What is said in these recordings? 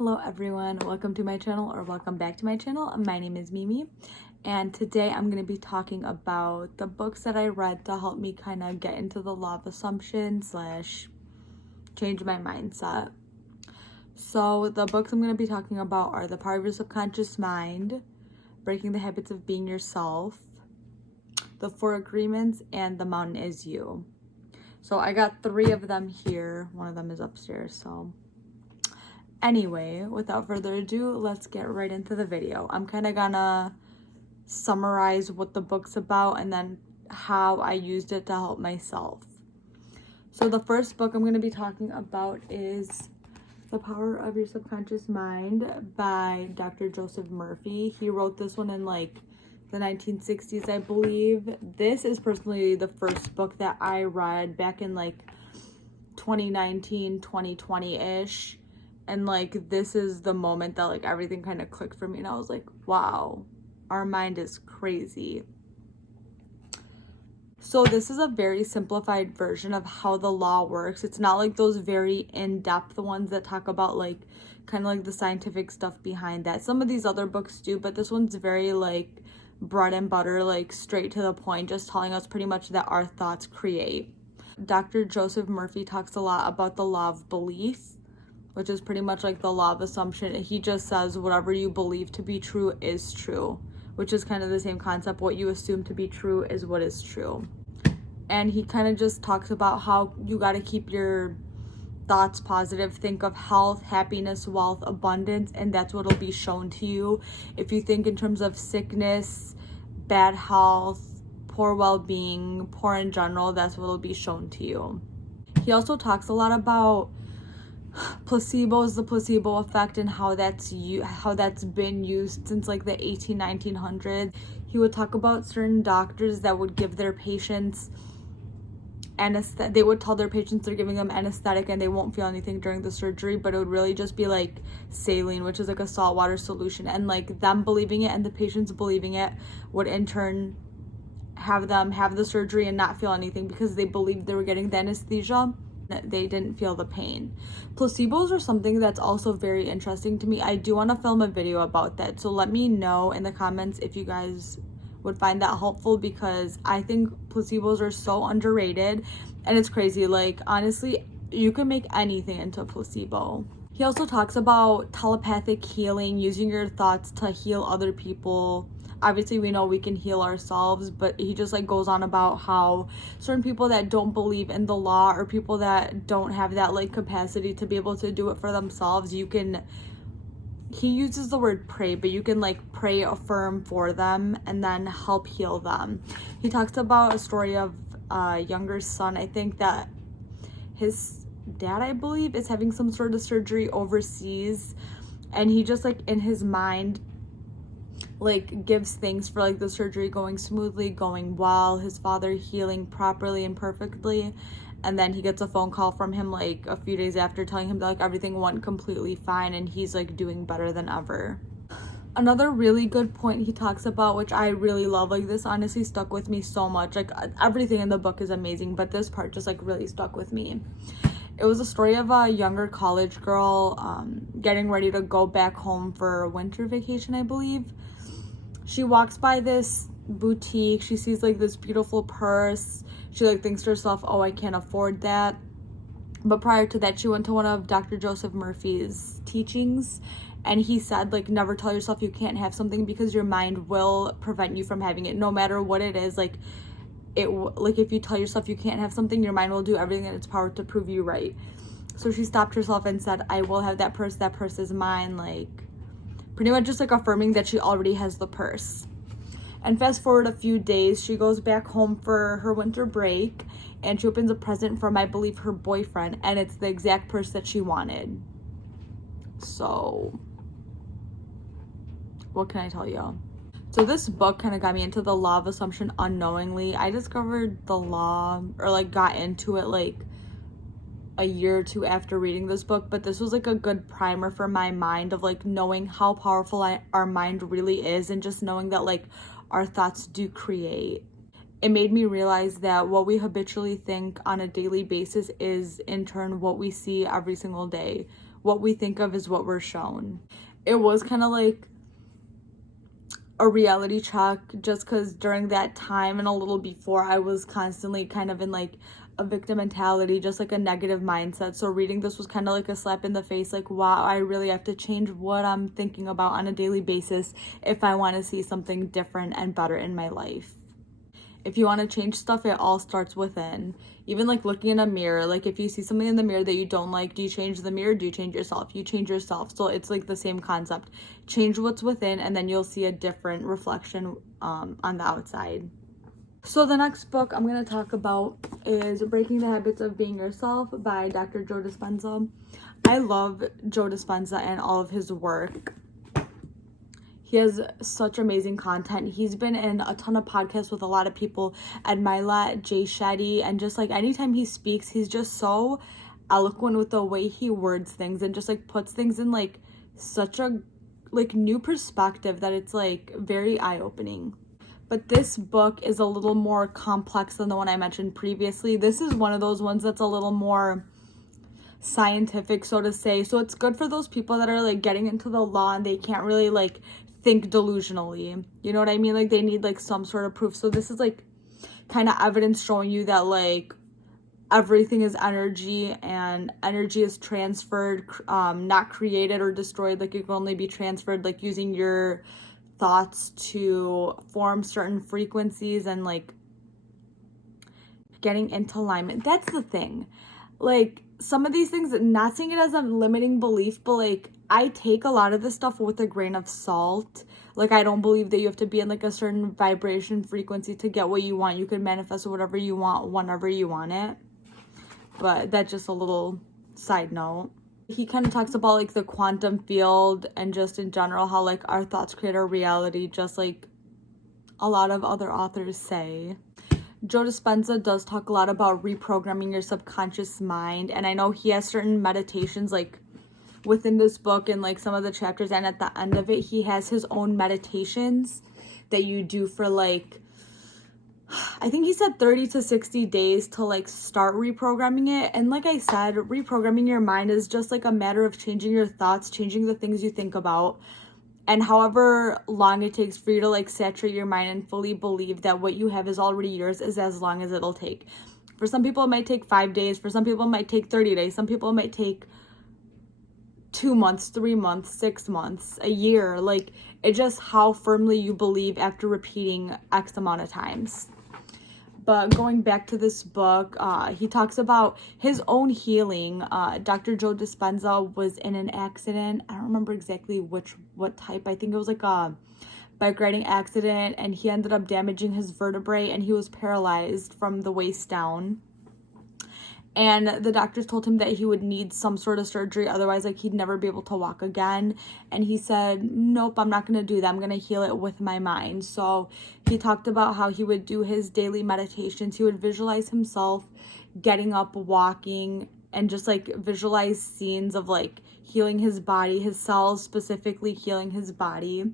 Hello everyone, welcome to my channel, or welcome back to my channel. My name is Mimi, and today I'm going to be talking about the books that I read to help me kind of get into the law of assumption / change my mindset. So the books I'm going to be talking about are The Power of Your Subconscious Mind, Breaking the Habits of Being Yourself, The 4 Agreements, and The Mountain Is You. So I got 3 of them here. One of them is upstairs, so anyway, without further ado, let's get right into the video. I'm kind of gonna summarize what the book's about and then how I used it to help myself. So the first book I'm going to be talking about is The Power of Your Subconscious Mind by Dr. Joseph Murphy. He wrote this one in like the 1960s, I believe. This is personally the first book that I read back in like 2019, 2020-ish. And like, this is the moment that like everything kind of clicked for me. And I was like, wow, our mind is crazy. So this is a very simplified version of how the law works. It's not like those very in-depth ones that talk about like kind of like the scientific stuff behind that. Some of these other books do, but this one's very like bread and butter, like straight to the point, just telling us pretty much that our thoughts create. Dr. Joseph Murphy talks a lot about the law of belief, which is pretty much like the law of assumption. He just says whatever you believe to be true is true, which is kind of the same concept. What you assume to be true is what is true. And he kind of just talks about how you got to keep your thoughts positive. Think of health, happiness, wealth, abundance, and that's what will be shown to you. If you think in terms of sickness, bad health, poor well-being, poor in general, that's what will be shown to you. He also talks a lot about placebos, the placebo effect, and how that's been used since like the 1900s. He would talk about certain doctors that would give their patients anesthetic. They would tell their patients they're giving them anesthetic and they won't feel anything during the surgery, but it would really just be like saline, which is like a saltwater solution, and like them believing it and the patients believing it would in turn have them have the surgery and not feel anything because they believed they were getting the anesthesia. They didn't feel the pain. Placebos are something that's also very interesting to me. I do want to film a video about that, so let me know in the comments if you guys would find that helpful, because I think placebos are so underrated and it's crazy. Like, honestly, you can make anything into a placebo. He also talks about telepathic healing, using your thoughts to heal other people. Obviously, we know we can heal ourselves, but he just like goes on about how certain people that don't believe in the law, or people that don't have that like capacity to be able to do it for themselves, he uses the word pray, but you can like pray, affirm for them, and then help heal them. He talks about a story of a younger son, I think, that his dad, I believe, is having some sort of surgery overseas, and he just like in his mind like gives thanks for like the surgery going smoothly, going well, his father healing properly and perfectly. And then he gets a phone call from him like a few days after telling him that like everything went completely fine and he's like doing better than ever. Another really good point he talks about, which I really love, like this honestly stuck with me so much. Like everything in the book is amazing, but this part just like really stuck with me. It was a story of a younger college girl getting ready to go back home for a winter vacation, I believe. She walks by this boutique. She sees like this beautiful purse. She like thinks to herself, oh, I can't afford that. But prior to that, she went to one of Dr. Joseph Murphy's teachings, and he said like never tell yourself you can't have something, because your mind will prevent you from having it, no matter what it is. Like if you tell yourself you can't have something, your mind will do everything in its power to prove you right. So she stopped herself and said, I will have that purse is mine, like pretty much just like affirming that she already has the purse. And fast forward a few days, she goes back home for her winter break, and she opens a present from, I believe, her boyfriend, and it's the exact purse that she wanted. So what can I tell you? So this book kind of got me into the law of assumption unknowingly. I discovered the law, or like got into it like a year or two after reading this book, but this was like a good primer for my mind of like knowing how powerful our mind really is, and just knowing that like our thoughts do create. It made me realize that what we habitually think on a daily basis is in turn what we see every single day. what we think of is what we're shown. It was kind of like a reality check, just because during that time and a little before, I was constantly kind of in like a victim mentality, just like a negative mindset. So reading this was kind of like a slap in the face, like, wow, I really have to change what I'm thinking about on a daily basis if I want to see something different and better in my life. If you want to change stuff, it all starts within. Even like looking in a mirror, like if you see something in the mirror that you don't like, do you change the mirror? Do you change yourself? You change yourself. So it's like the same concept. Change what's within, and then you'll see a different reflection on the outside. So the next book I'm going to talk about is Breaking the Habits of Being Yourself by Dr. Joe Dispenza. I love Joe Dispenza and all of his work. He has such amazing content. He's been in a ton of podcasts with a lot of people, Ed Milet, Jay Shetty, and just like anytime he speaks, he's just so eloquent with the way he words things and just like puts things in like such a like new perspective that it's like very eye-opening. But this book is a little more complex than the one I mentioned previously. This is one of those ones that's a little more scientific, so to say. So it's good for those people that are like getting into the law and they can't really like think delusionally. You know what I mean? Like they need like some sort of proof. So this is like kind of evidence showing you that like everything is energy and energy is transferred, not created or destroyed. Like it can only be transferred, like using your thoughts to form certain frequencies and like getting into alignment. That's the thing. Like some of these things, not seeing it as a limiting belief, but like I take a lot of this stuff with a grain of salt. Like I don't believe that you have to be in like a certain vibration frequency to get what you want. You can manifest whatever you want whenever you want it. But that's just a little side note. He kind of talks about like the quantum field and just in general how like our thoughts create our reality, just like a lot of other authors say. Joe Dispenza does talk a lot about reprogramming your subconscious mind, and I know he has certain meditations like within this book and like some of the chapters, and at the end of it he has his own meditations that you do for like, I think he said 30 to 60 days to like start reprogramming it. And like I said, reprogramming your mind is just like a matter of changing your thoughts, changing the things you think about. And however long it takes for you to like saturate your mind and fully believe that what you have is already yours is as long as it'll take. For some people it might take 5 days. For some people it might take 30 days. Some people it might take 2 months, 3 months, 6 months, a year. Like it's just how firmly you believe after repeating X amount of times. But going back to this book, he talks about his own healing. Dr. Joe Dispenza was in an accident. I don't remember exactly what type. I think it was like a bike riding accident, and he ended up damaging his vertebrae, and he was paralyzed from the waist down. And the doctors told him that he would need some sort of surgery, otherwise like he'd never be able to walk again. And he said, nope, I'm not going to do that. I'm going to heal it with my mind. So he talked about how he would do his daily meditations. He would visualize himself getting up, walking, and just like visualize scenes of like healing his body, his cells specifically healing his body.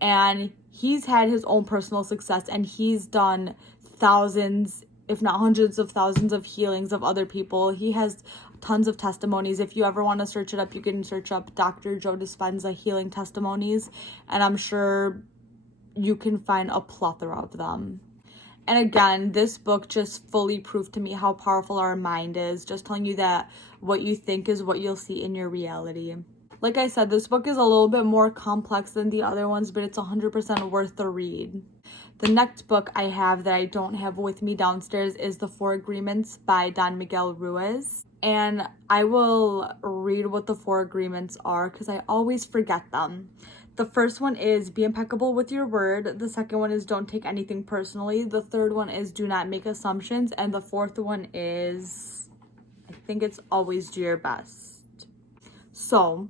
And he's had his own personal success, and he's done thousands, if not hundreds of thousands of healings of other people. He has tons of testimonies. If you ever want to search it up, you can search up Dr. Joe Dispenza healing testimonies, and I'm sure you can find a plethora of them. And again, this book just fully proved to me how powerful our mind is, just telling you that what you think is what you'll see in your reality. Like I said, this book is a little bit more complex than the other ones, but it's 100% worth the read. The next book I have that I don't have with me downstairs is The 4 Agreements by Don Miguel Ruiz. And I will read what the 4 agreements are because I always forget them. The first one is be impeccable with your word. The second one is don't take anything personally. The third one is do not make assumptions. And the fourth one is, I think it's always do your best. So,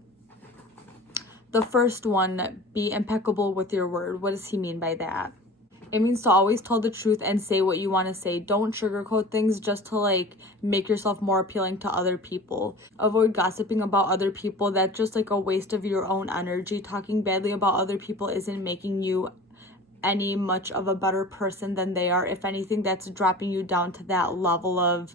the first one, be impeccable with your word. What does he mean by that? It means to always tell the truth and say what you want to say. Don't sugarcoat things just to like make yourself more appealing to other people. Avoid gossiping about other people. That's just like a waste of your own energy. Talking badly about other people isn't making you any much of a better person than they are. If anything, that's dropping you down to that level of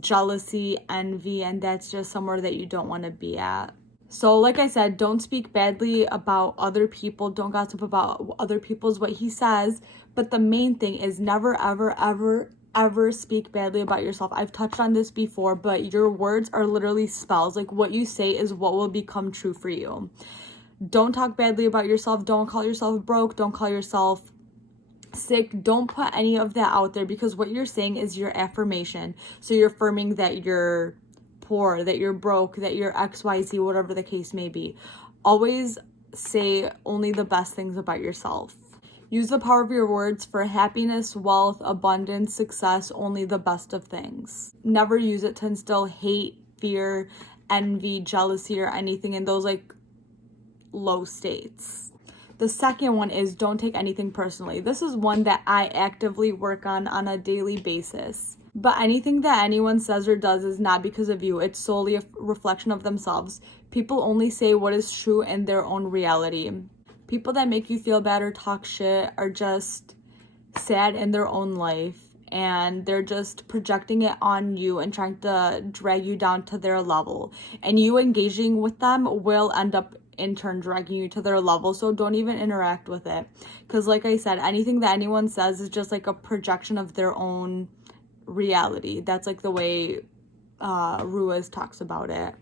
jealousy, envy, and that's just somewhere that you don't want to be at. So like I said, don't speak badly about other people. Don't gossip about other people is what he says. But the main thing is never, ever, ever, ever speak badly about yourself. I've touched on this before, but your words are literally spells. Like what you say is what will become true for you. Don't talk badly about yourself. Don't call yourself broke. Don't call yourself sick. Don't put any of that out there, because what you're saying is your affirmation. So you're affirming that you're poor, that you're broke, that you're XYZ, whatever the case may be. Always say only the best things about yourself. Use the power of your words for happiness, wealth, abundance, success, only the best of things. Never use it to instill hate, fear, envy, jealousy, or anything in those like low states. The second one is don't take anything personally. This is one that I actively work on a daily basis. But anything that anyone says or does is not because of you. It's solely a reflection of themselves. People only say what is true in their own reality. People that make you feel bad or talk shit are just sad in their own life, and they're just projecting it on you and trying to drag you down to their level. And you engaging with them will end up in turn dragging you to their level, so don't even interact with it. Because like I said, anything that anyone says is just like a projection of their own reality. That's like the way Ruiz talks about it.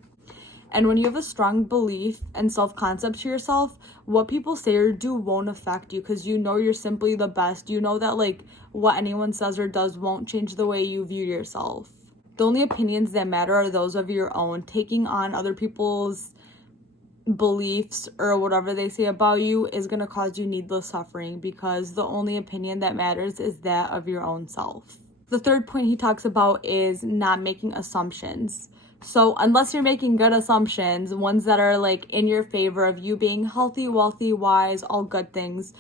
And when you have a strong belief and self-concept to yourself, what people say or do won't affect you, because you know you're simply the best. You know that like what anyone says or does won't change the way you view yourself. The only opinions that matter are those of your own. Taking on other people's beliefs or whatever they say about you is going to cause you needless suffering, because the only opinion that matters is that of your own self. The third point he talks about is not making assumptions. So unless you're making good assumptions, ones that are like in your favor of you being healthy, wealthy, wise, all good things,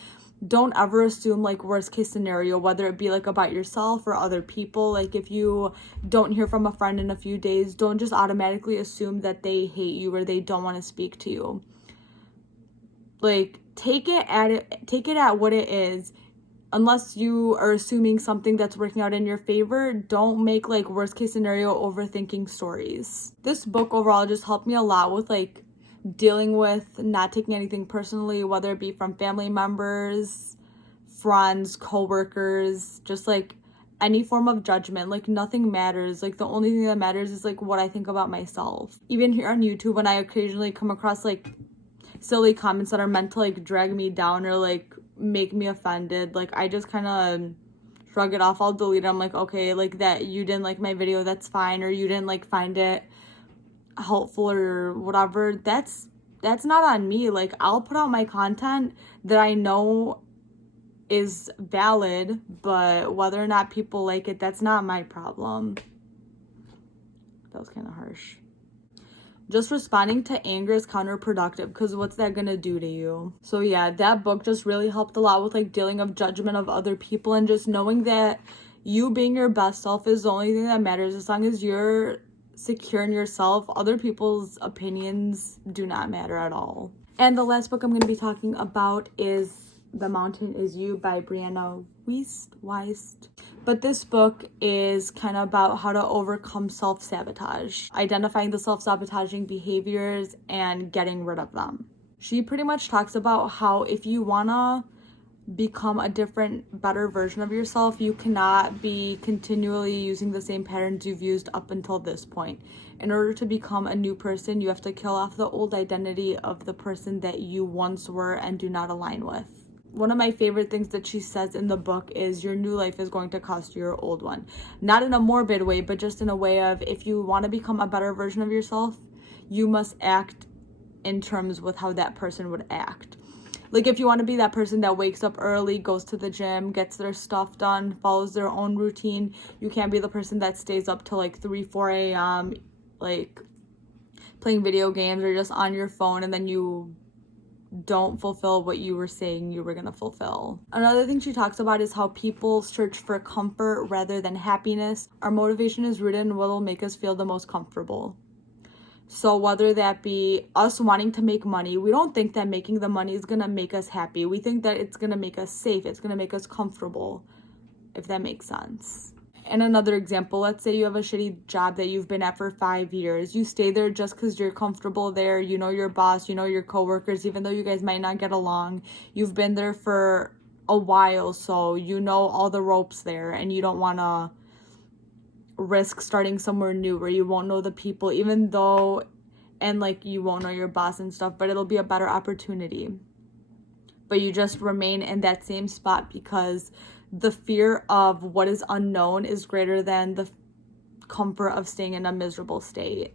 don't ever assume like worst case scenario, whether it be like about yourself or other people. Like if you don't hear from a friend in a few days, don't just automatically assume that they hate you or they don't want to speak to you. Like take it at what it is. Unless you are assuming something that's working out in your favor, don't make like worst case scenario overthinking stories. This book overall just helped me a lot with like dealing with not taking anything personally, whether it be from family members, friends, co-workers, just like any form of judgment. Like nothing matters. Like the only thing that matters is like what I think about myself. Even here on YouTube, when I occasionally come across like silly comments that are meant to like drag me down or like make me offended, like I just kind of shrug it off. I'll delete it. I'm like, okay, like that you didn't like my video, that's fine, or you didn't like find it helpful or whatever, that's not on me. Like I'll put out my content that I know is valid, but whether or not people like it, that's not my problem. That was kind of harsh. Just responding to anger is counterproductive, because what's that gonna do to you? So yeah, that book just really helped a lot with like dealing of judgment of other people, and just knowing that you being your best self is the only thing that matters. As long as you're secure in yourself, other people's opinions do not matter at all. And the last book I'm going to be talking about is The Mountain Is You by Brianna Wiest. But this book is kind of about how to overcome self-sabotage, identifying the self-sabotaging behaviors and getting rid of them. She pretty much talks about how if you want to become a different, better version of yourself, you cannot be continually using the same patterns you've used up until this point. In order to become a new person, you have to kill off the old identity of the person that you once were and do not align with. One of my favorite things that she says in the book is your new life is going to cost you your old one. Not in a morbid way, but just in a way of, if you want to become a better version of yourself, you must act in terms with how that person would act. Like if you want to be that person that wakes up early, goes to the gym, gets their stuff done, follows their own routine, you can't be the person that stays up till like 3-4 a.m. like playing video games or just on your phone, and then you don't fulfill what you were saying you were going to fulfill. Another thing she talks about is how people search for comfort rather than happiness. Our motivation is rooted in what will make us feel the most comfortable. So whether that be us wanting to make money, we don't think that making the money is going to make us happy. We think that it's going to make us safe. It's going to make us comfortable, if that makes sense. And another example, let's say you have a shitty job that you've been at for 5 years. You stay there just because you're comfortable there. You know your boss, you know your coworkers, even though you guys might not get along. You've been there for a while, so you know all the ropes there, and you don't want to risk starting somewhere new where you won't know the people, even though, and like you won't know your boss and stuff, but it'll be a better opportunity. But you just remain in that same spot because the fear of what is unknown is greater than the comfort of staying in a miserable state.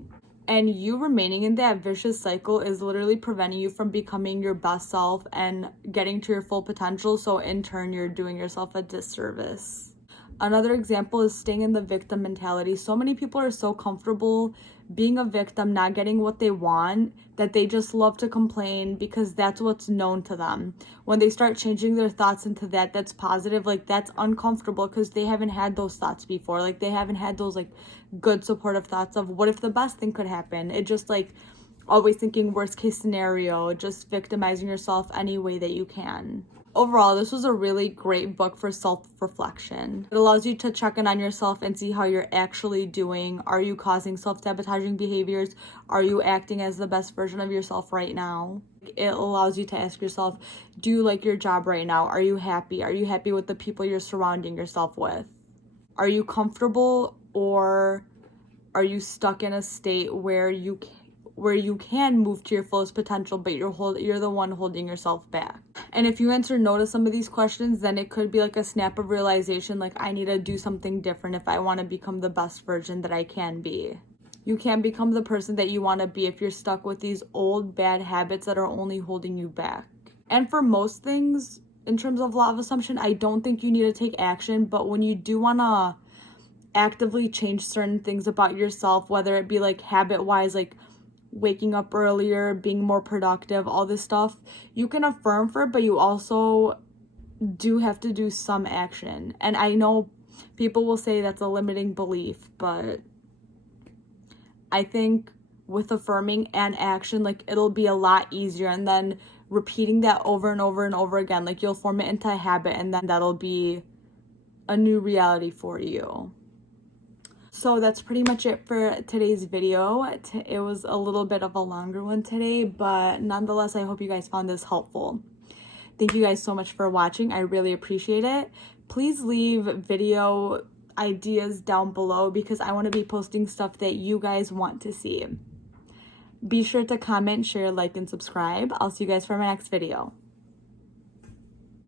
And you remaining in that vicious cycle is literally preventing you from becoming your best self and getting to your full potential. So in turn, you're doing yourself a disservice. Another example is staying in the victim mentality. So many people are so comfortable being a victim, not getting what they want, that they just love to complain because that's what's known to them. When they start changing their thoughts into that's positive, like that's uncomfortable because they haven't had those thoughts before. Like they haven't had those like good supportive thoughts of what if the best thing could happen. It just like always thinking worst case scenario, just victimizing yourself any way that you can. Overall, this was a really great book for self-reflection. It allows you to check in on yourself and see how you're actually doing. Are you causing self-sabotaging behaviors? Are you acting as the best version of yourself right now? It allows you to ask yourself, do you like your job right now? Are you happy? Are you happy with the people you're surrounding yourself with? Are you comfortable, or are you stuck in a state where you can move to your fullest potential, but you're the one holding yourself back? And if you answer no to some of these questions, then it could be like a snap of realization, like I need to do something different if I want to become the best version that I can be. You can't become the person that you want to be if you're stuck with these old bad habits that are only holding you back. And for most things, in terms of law of assumption, I don't think you need to take action, but when you do want to actively change certain things about yourself, whether it be like habit-wise, like waking up earlier, being more productive, all this stuff, you can affirm for it, but you also do have to do some action. And I know people will say that's a limiting belief, but I think with affirming and action, like it'll be a lot easier, and then repeating that over and over and over again, like you'll form it into a habit, and then that'll be a new reality for you. So that's pretty much it for today's video. It was a little bit of a longer one today, but nonetheless, I hope you guys found this helpful. Thank you guys so much for watching. I really appreciate it. Please leave video ideas down below because I want to be posting stuff that you guys want to see. Be sure to comment, share, like, and subscribe. I'll see you guys for my next video.